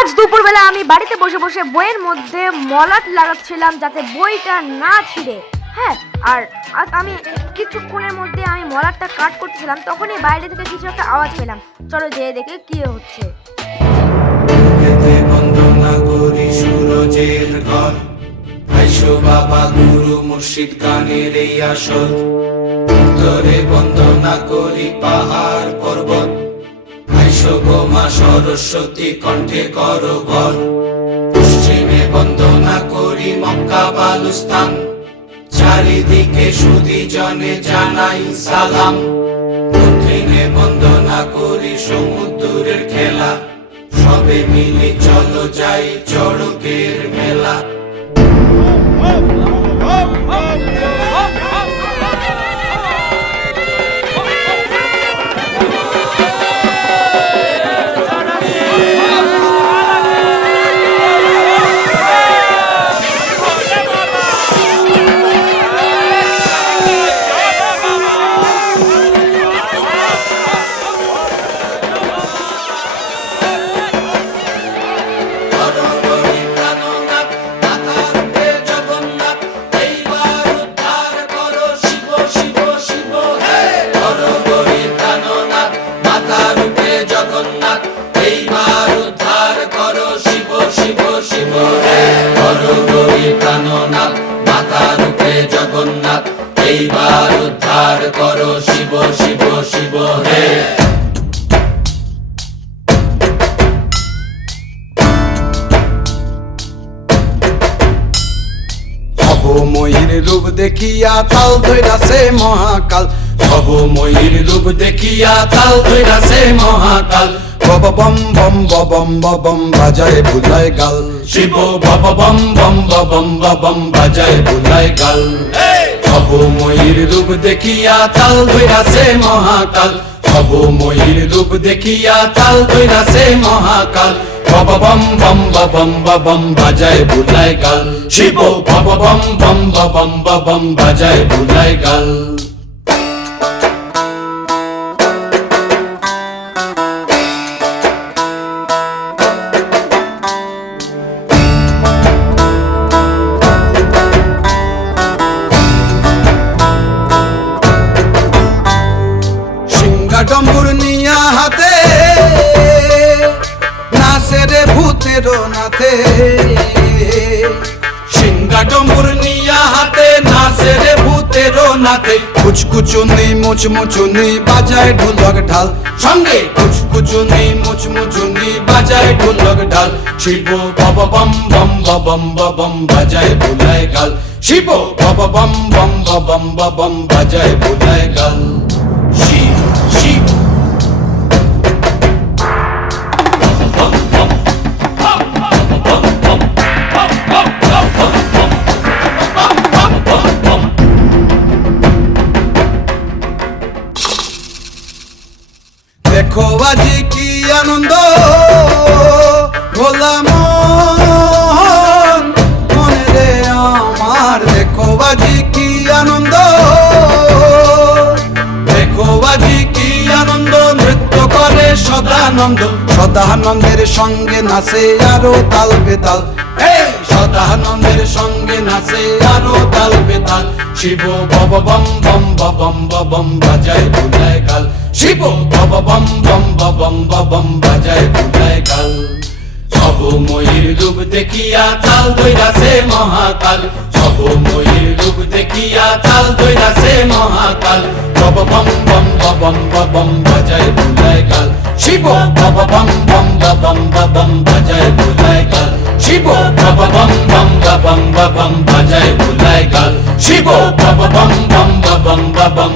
আজ দুপুরবেলা আমি বাড়িতে বসে বসে বইয়ের মধ্যে মলাট লাগাচ্ছিলাম যাতে বইটা না ছিঁড়ে। হ্যাঁ, আর আমি কিছুক্ষণের মধ্যে আমি মলাটটা কাট করতেছিলাম, তখনই বাইরে থেকে কিছু একটা আওয়াজ পেলাম। চলো যেয়ে দেখে কি হচ্ছে। বন্দনা করি সুরজের ঘর, আইসো বাবা গুরু মুর্শিদ গানের এই আসর। উত্তরে বন্দনা করি পাহাড় পর্বত, আইসো গো মা সরস্বতী কণ্ঠে করো ঘর। পশ্চিমে বন্দনা করি মক্কা বালুস্তান, চারিদিকে সুধী জনে জানাই সালাম। দক্ষিণে বন্দনা করি সমুদ্রের খেলা, সবে মিলে চলো যাই চড়কের মেলা। জগন্নাথ এইবার উদ্ধার করো, শিব শিব শিব হে। ভবময়ীর রূপ দেখিয়া তাল ধইরাছে মহাকাল, ভবময়ীর রূপ দেখিয়া তাল ধইরাছে মহাকাল। বব বম বম বম বম বাজায় বুলায় গাল, শিব বব বম বম বম বম বাজায় বুলায় গাল। ভবময়ীর রূপ দেখিয়া তাল ধইরাছে মহাকাল, ভবময়ীর রূপ দেখিয়া তাল ধইরাছে মহাকাল। বব বম বম বম বাজায় বুলায় গাল, শিব বব বম বম বম বাজায় বুলায় গাল। ডম্বুর নিয়া হাতে নাচে রে ভূতের নাথে, সিংহা ডম্বুর নিয়া হাতে নাচে রে ভূতের নাথে। কুচকুচুনি মুচমুচুনি বাজায় ঢোলক ঢাল, সঙ্গে কুচকুচুনি মুচমুচুনি বাজায় ঢোলক ঢাল। শিব বব বম বম বম বাজায় বুলায় গাল, শিব বব বম বম বাজায় বুলায় গাল। শিব শিব দেখো আজি কি আনন্দ ভোলা মন, মনে রে আমার দেখো আজি কি আনন্দ, দেখো আজি কি আনন্দ। নৃত্য করে সদানন্দ, সদানন্দের সঙ্গে নাচে আরো তাল বেতাল, সদানন্দের সঙ্গে নাচে আরো তাল বেতাল। শিব বব বম বম বাজায় বুলায় গাল, শিব বব বম বম বাজায় বুলায় গাল। ভবময়ীর রূপ দেখিয়া তাল ধইরাছে মহাকাল, ভবময়ীর রূপ দেখিয়া তাল ধইরাছে মহাকাল। বব বম বম বাজায় বুলায় গাল, শিব বব বম বম বাজায় বুলায় গাল, শিব বব বম বম বাজায় বুলায় গাল, শিব বব বম বম